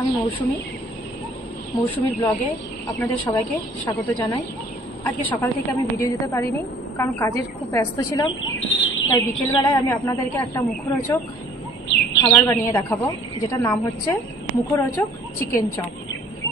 আমি মৌসুমীর ব্লগে আপনাদের সবাইকে স্বাগত জানাই। আজকে সকাল থেকে আমি ভিডিও দিতে পারিনি, কারণ কাজের খুব ব্যস্ত ছিলাম। তাই বিকেলবেলায় আমি আপনাদেরকে একটা মুখরোচক খাবার বানিয়ে দেখাবো, যেটার নাম হচ্ছে মুখরোচক চিকেন চপ।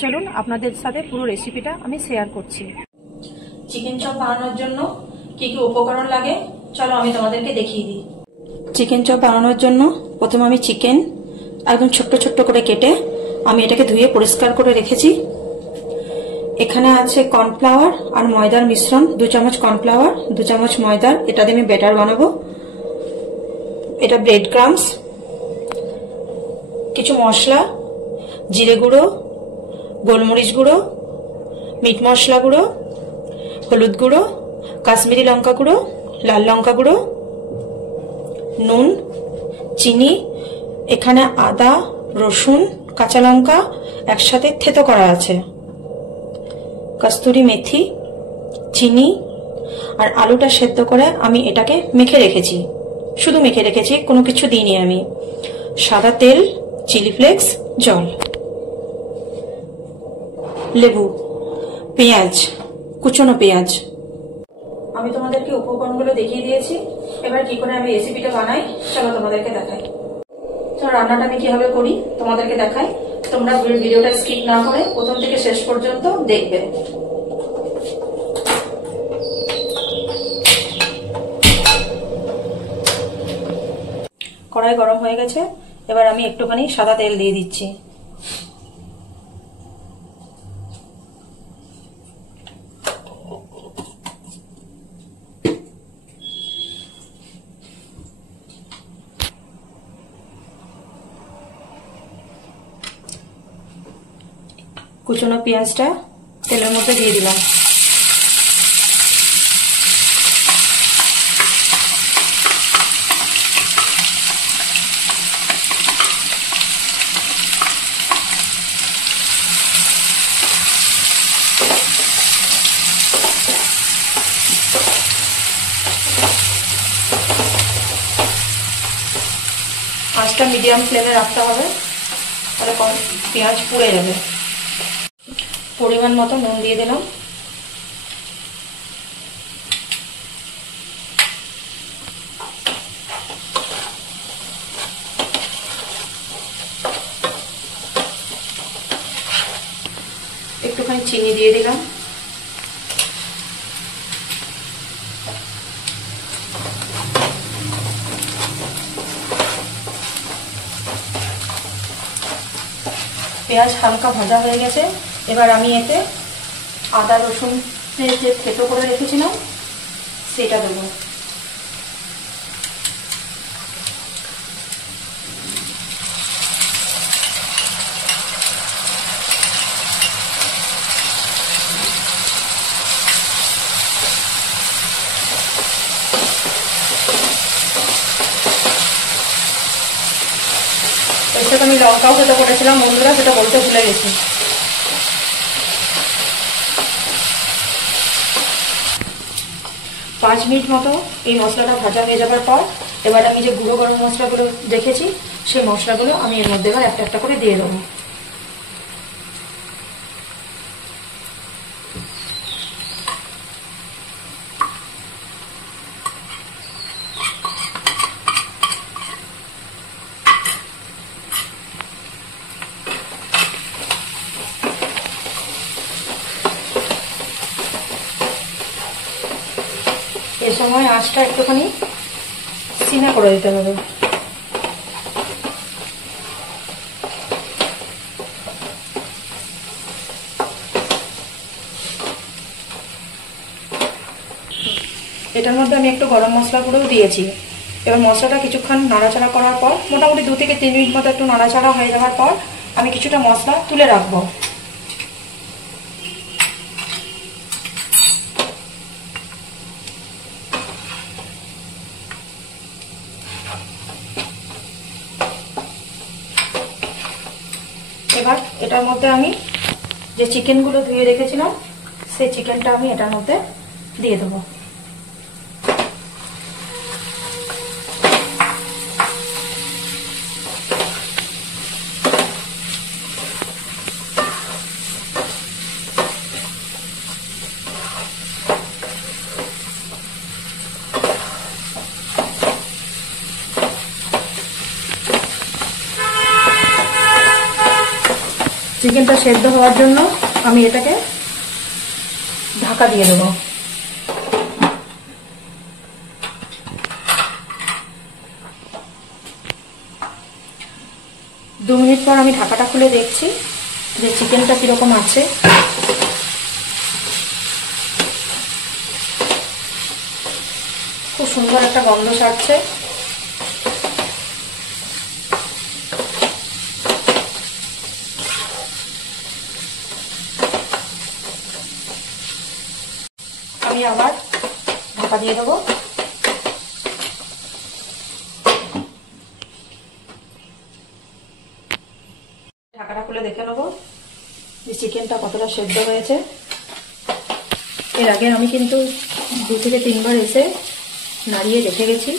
চলুন আপনাদের সাথে পুরো রেসিপিটা আমি শেয়ার করছি। চিকেন চপ বানানোর জন্য কি কি উপকরণ লাগে চলো আমি তোমাদেরকে দেখিয়ে দিই। চিকেন চপ বানানোর জন্য প্রথমে আমি চিকেন একদম ছোট্ট ছোট্ট করে কেটে আমি এটাকে ধুয়ে পরিষ্কার করে রেখেছি। এখানে আছে কর্নফ্লাওয়ার আর ময়দার মিশ্রণ, 2 চামচ কর্নফ্লাওয়ার 2 চামচ ময়দার, এটা দিয়ে আমি ব্যাটার বানাবো। এটা ব্রেড ক্রাম্বস, কিছু মশলা, জিরে গুঁড়ো, গোলমরিচ গুঁড়ো, মিট মশলা গুঁড়ো, হলুদ গুঁড়ো, কাশ্মীরি লঙ্কা গুঁড়ো, লাল লঙ্কা গুঁড়ো, নুন, চিনি, এখানে আদা, রসুন, কাঁচা লঙ্কা একসাথে থেতো করা আছে, কস্তুরি মেথি, চিনি আর আলুটা সেদ্ধ করে আমি এটাকে মেখে রেখেছি, শুধু মেখে রেখেছি, কোনো কিছু দিইনি আমি। সাদা তেল, চিলি ফ্লেক্স, জল, লেবু, পেঁয়াজ, কুচনো পেঁয়াজ। আমি তোমাদেরকে উপকরণগুলো দেখিয়ে দিয়েছি। এবার কি করে আমি রেসিপিটা বানাই চলো তোমাদেরকে দেখাই। চলো রান্নাটা আমি কিভাবে করি তোমাদেরকে দেখাই। তোমরা ভিডিওটা স্কিপ না করে প্রথম থেকে শেষ পর্যন্ত দেখবে। কড়াই গরম হয়ে গেছে, এবার আমি একটুখানি সাদা তেল দিয়ে দিচ্ছি। কুচনো পেঁয়াজটা তেলের মধ্যে দিয়ে দিলাম। আঁচটা মিডিয়াম ফ্লেমে রাখতে হবে, তাহলে পেঁয়াজ পুড়ে যাবে। পরিমাণ মতো নুন দিয়ে দিলাম। একটুখানি চিনি দিয়ে দিলাম। পেঁয়াজ হালকা ভাজা হয়ে গেছে, এবার আমি এতে আদা রসুন যে থেতো করে রেখেছিলাম সেটা দেবো। এর সাথে আমি লঙ্কাও থেতো করেছিলাম বন্ধুরা, সেটা বলতে ভুলে গেছি। পাঁচ মিনিট মতো এই মশলাটা ভাজা হয়ে যাবার পর এবার আমি যে গুঁড়ো গরম মশলাগুলো রেখেছি সেই মশলাগুলো আমি এর মধ্যে এবার একটা একটা করে দিয়ে দেবো। এই সময় আঁচটা একটুখানি সিনা করে দিতে হবে। এটার মধ্যে আমি একটু গরম মশলা গুঁড়োও দিয়েছি। এবার মশলাটা কিছুক্ষণ নাড়াচাড়া করার পর, মোটামুটি 2 থেকে 3 মিনিট মতো একটু নাড়াচাড়া হয়ে যাওয়ার পর আমি কিছুটা মশলা তুলে রাখবো। এবার এটার মধ্যে আমি যে চিকেনগুলো ধুয়ে রেখেছিলাম সেই চিকেনটা আমি এটার মধ্যে দিয়ে দেবো। চিকেনটা সেদ্ধ হওয়ার জন্য আমি এটাকে ঢাকা দিয়ে দেবো। দু মিনিট পর আমি ঢাকাটা খুলে দেখছি যে চিকেনটা কিরকম আছে। খুব সুন্দর একটা গন্ধ ছাড়ছে। আমি আবার ঢাকা দিয়ে দেবো। ঢাকাটা খুলে দেখে নেবো যে চিকেনটা কতটা সেদ্ধ হয়েছে। এর আগে আমি কিন্তু 2 থেকে 3 বার এসে নাড়িয়ে দেখে গেছি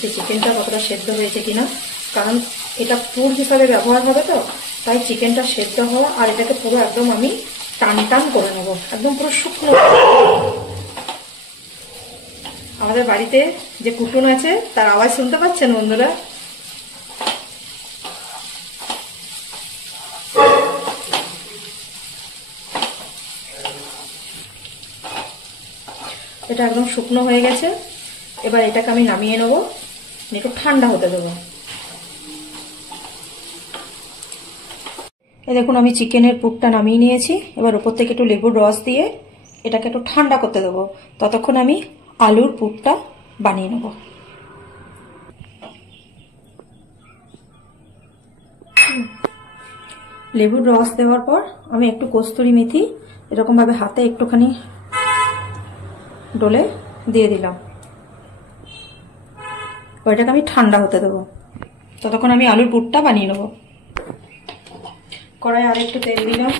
যে চিকেনটা কতটা সেদ্ধ হয়েছে কিনা, কারণ এটা পুর হিসাবে ব্যবহার হবে তো, তাই চিকেনটা সেদ্ধ হওয়া। আর এটাকে পুরো একদম আমি টান টান করে নেবো, একদম পুরো শুকনো। আমাদের বাড়িতে যে কুটুন আছে তার আওয়াজ শুনতে পাচ্ছেন বন্ধুরা? এটা একদম শুকনো হয়ে গেছে। এবার এটাকে আমি নামিয়ে নেবো, একটু ঠান্ডা হতে দেবো। এই দেখুন আমি চিকেনের পুরটা নামিয়ে নিয়েছি। এবার উপর থেকে একটু লেবুর রস দিয়ে এটাকে একটু ঠান্ডা করতে দেবো। ততক্ষণ আমি আলুর পুরটা বানিয়ে নেব। লেবুর রস দেওয়ার পর আমি একটু কস্তুরি মেথি এরকম ভাবে হাতে একটুখানি ডলে দিয়ে দিলাম। ওইটাকে আমি ঠান্ডা হতে দেবো। ততক্ষণ আমি আলুর পুরটা বানিয়ে নেব। কড়াই আর একটু তেল দিলাম।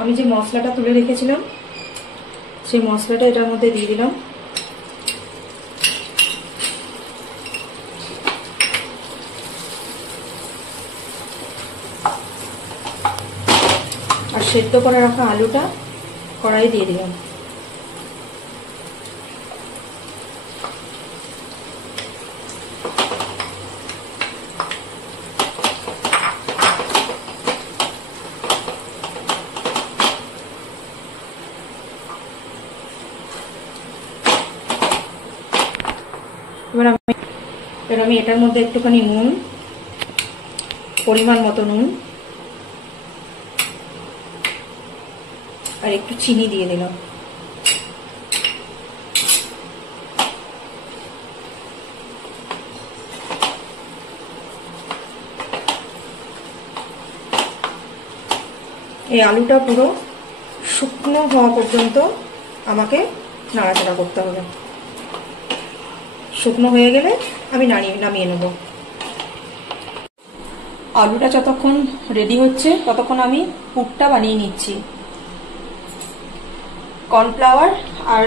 আমি যে মশলাটা তুলে রেখেছিলাম সেই মশলাটা এটার মধ্যে দিয়ে দিলাম। আর সেদ্ধ করে রাখা আলুটা কড়াই দিয়ে দিলাম। এবার আমি এটার মধ্যে একটুখানি নুন, পরিমাণ মতো নুন আর একটু চিনি দিয়ে দিলাম। এই আলুটা পুরো শুকনো হওয়া পর্যন্ত আমাকে নাড়াচাড়া করতে হবে। শুকনো হয়ে গেলে আমি নামিয়ে নেব। আলুটা যতক্ষণ রেডি হচ্ছে ততক্ষণ আমি পুরটা বানিয়ে নিচ্ছি। কর্নফ্লাওয়ার আর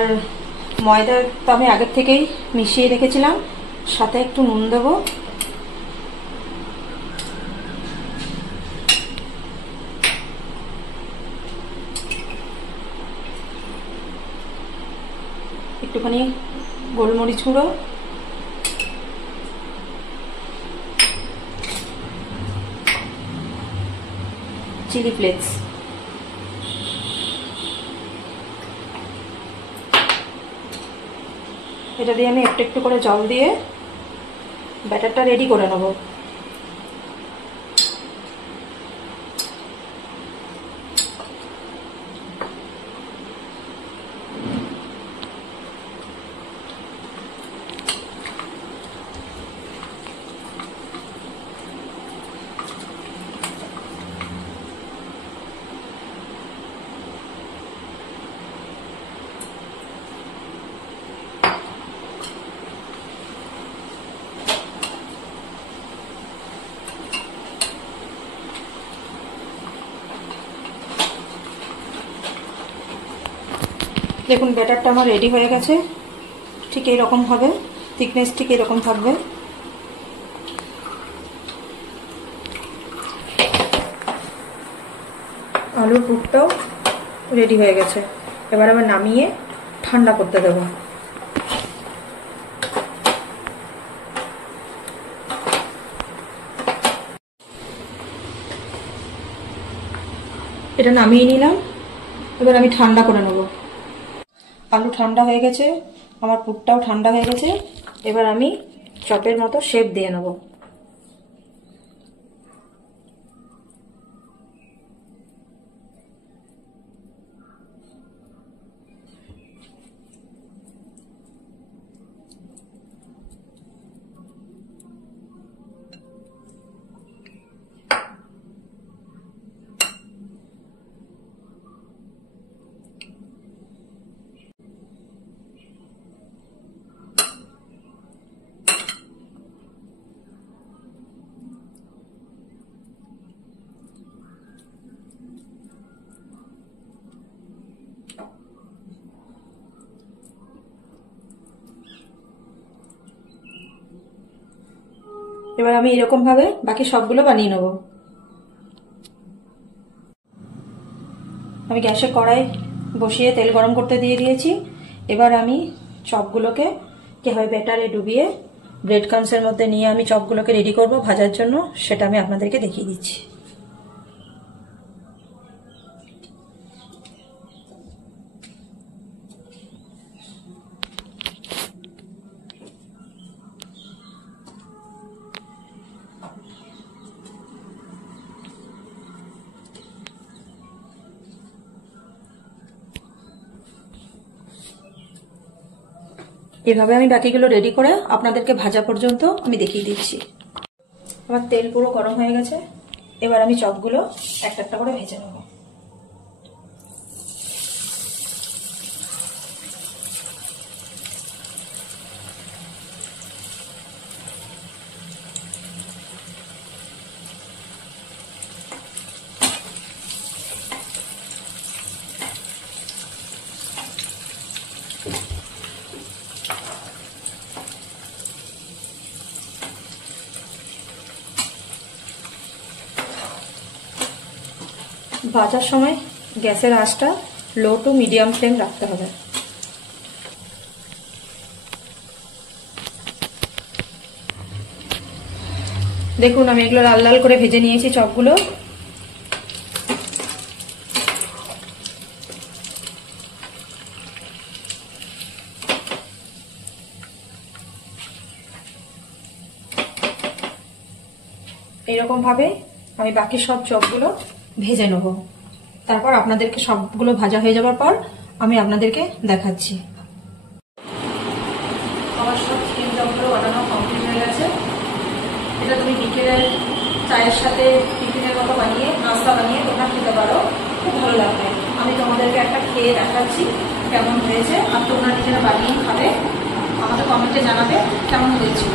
ময়দা তো আমি আগের থেকেই মিশিয়ে রেখেছিলাম, সাথে একটু নুন দেবো। একটুখানি গোলমরিচ গুঁড়ো, চিলি ফ্লেক্স, এটা দিয়ে আমি একটু একটু করে জল দিয়ে ব্যাটারটা রেডি করে নেব। দেখুন ব্যাটারটা আমার রেডি হয়ে গেছে। ঠিক এইরকম হবে, থিকনেস ঠিক এরকম থাকবে। আলুর পুরটাও রেডি হয়ে গেছে। এবার আমি নামিয়ে ঠান্ডা করতে দেব। এটা নামিয়ে নিলাম, এবার আমি ঠান্ডা করে নেব। আলু ঠান্ডা হয়ে গেছে, আমার পুরটাও ঠান্ডা হয়ে গেছে। এবার আমি চপের মতো শেপ দিয়ে নেব। এবার আমি এরকম ভাবে বাকি সবগুলো বানিয়ে নেব। আমি গ্যাসে কড়াই বসিয়ে তেল গরম করতে দিয়ে দিয়েছি। এবার আমি চপগুলোকে কিভাবে ব্যাটারে ডুবিয়ে ব্রেড ক্রাম্বসের মধ্যে নিয়ে আমি চপগুলোকে রেডি করব ভাজার জন্য, সেটা আমি আপনাদেরকে দেখিয়ে দিচ্ছি। এভাবে আমি বাকিগুলো রেডি করে আপনাদেরকে ভাজা পর্যন্ত আমি দেখিয়ে দিচ্ছি। আমার তেল পুরো গরম হয়ে গেছে। এবার আমি চপগুলো একটা একটা করে ভেজে নেব। ভাজার সময় গ্যাসের আঁচটা লো টু মিডিয়াম ফ্লেম রাখতে হবে। দেখুন আমি এগুলো লাল লাল করে ভেজে নিয়েছি চপগুলো। এইরকম ভাবে আমি বাকি সব চপগুলো ভেজে নেব। তারপর আপনাদেরকে সবগুলো ভাজা হয়ে যাওয়ার পর আমি আপনাদেরকে দেখাচ্ছি। আমার সব চিকেন চপগুলো বানানো কমপ্লিট হয়ে গেছে। এটা তুমি বিকেলের চায়ের সাথে টিফিনের মতো বানিয়ে নাস্তা বানিয়ে তোমরা খেতে পারো, খুব ভালো লাগবে। আমি তোমাদেরকে একটা খেয়ে দেখাচ্ছি কেমন হয়েছে, আর তোমরা নিজেরা বানিয়ে খাবে, আমাদের কমেন্টে জানাবে কেমন হয়েছিল।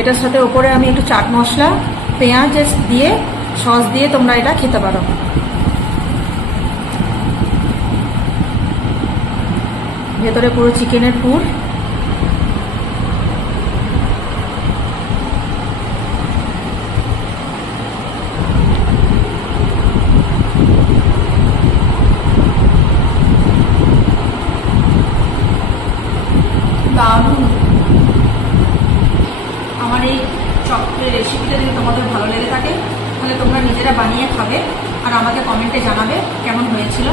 এটার সাথে উপরে আমি একটু চাট মশলা, পেঁয়াজ দিয়ে সস দিয়ে তোমরা এটা খেতে পারো। ভেতরে পুরো চিকেনের পুর। দারুণ। আমার এই চপের রেসিপিটা যদি তোমাদের ভালো লেগে থাকে তাহলে তোমরা নিজেরা বানিয়ে খাবে আর আমাকে কমেন্টে জানাবে কেমন হয়েছিল।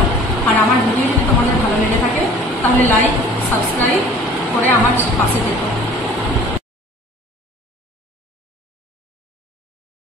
আর আমার ভিডিও যদি তোমাদের ভালো লেগে থাকে তাহলে লাইক সাবস্ক্রাইব করে আমার পাশে থেকো।